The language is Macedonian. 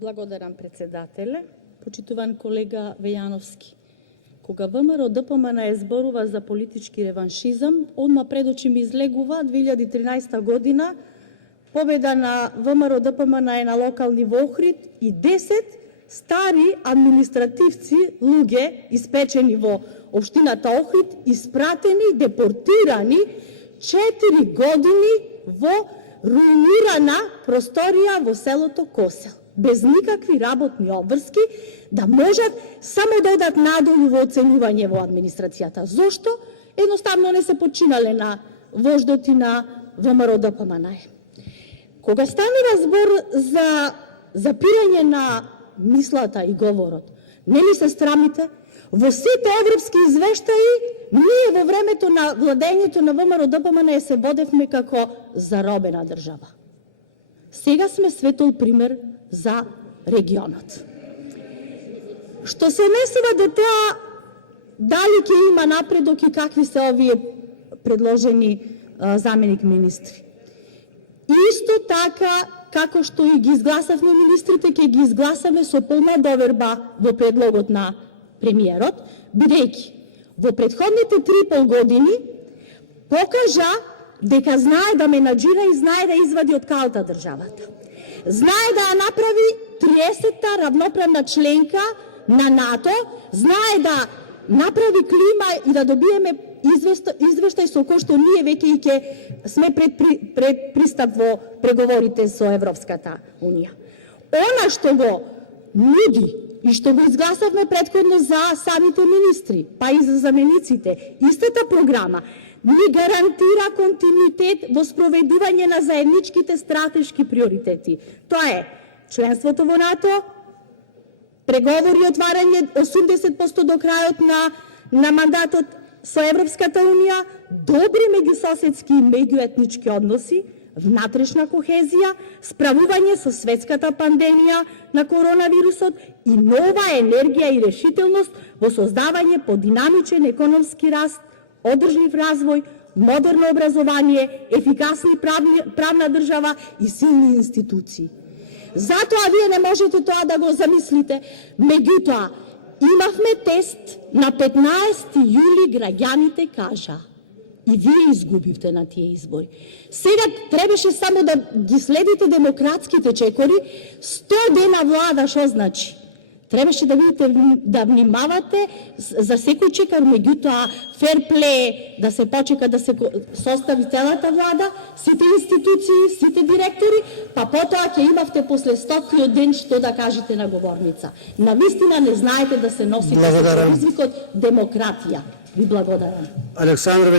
Благодарам, председателе. Почитуван колега Вејановски. Кога ВМРО ДПМН зборува за политички реваншизам, одма пред очи ми излегува 2013 година победа на ВМРО ДПМН на локални во Охрид и 10 стари административци, луѓе испечени во општината Охрид, испратени, депортирани 4 години во руинирана просторија во селото Косел, без никакви работни обврски, да можат само да одат надолу во оценување во администрацијата. Зошто? Едноставно не се подчинале на вождоти на ВМРО ДПМН. Кога станува збор за запирање на мислата и говорот, не ли се страмите? Во сите европски извештаи, ние во времето на владењето на ВМРО ДПМН се водевме како заробена држава. Сега сме светол пример за регионот. Што се однесува до тоа дали ќе има напредок и какви се овие предложени заменик министри. Исто така, како што и ги изгласавме министрите, ќе ги изгласаме со полна доверба во предлогот на премиерот, бидејќи во претходните 3,5 години покажа дека знае да менаџира и знае да извади од калта државата. Знае да ја направи 30-та равноправна членка на НАТО, знае да направи клима и да добиеме извештај со кој што ние веќе и ќе сме пред пристап во преговорите со Европската Унија. Она што го нуди и што го изгласавме претходно за самите министри, па и за замениците, истата програма ни гарантира континуитет во спроведување на заедничките стратешки приоритети. Тоа е членството во НАТО, преговори и отварање 80% до крајот на мандатот со Европската Унија, добри меѓусоседски и меѓуетнички односи, внатрешна кохезија, справување со светската пандемија на коронавирусот и нова енергија и решителност во создавање по динамичен економски раст, одржлив развој, модерно образование, ефикасна правна држава и силни институции. Затоа вие не можете тоа да го замислите. Меѓутоа, имавме тест на 15 јули, граѓаните кажа и вие изгубивте на тие избори. Сега требаше само да ги следите демократските чекори. 100 дена влада, што значи? Требаше да видите, да внимавате за секој чекар, меѓутоа ферплеј, да се почека да се состави целата влада, сите институции, сите директори, па потоа ќе имавте после 100 ден што да кажете на говорница. Навистина не знаете да се носите со предизвикот демократија. Ви благодарам. Александр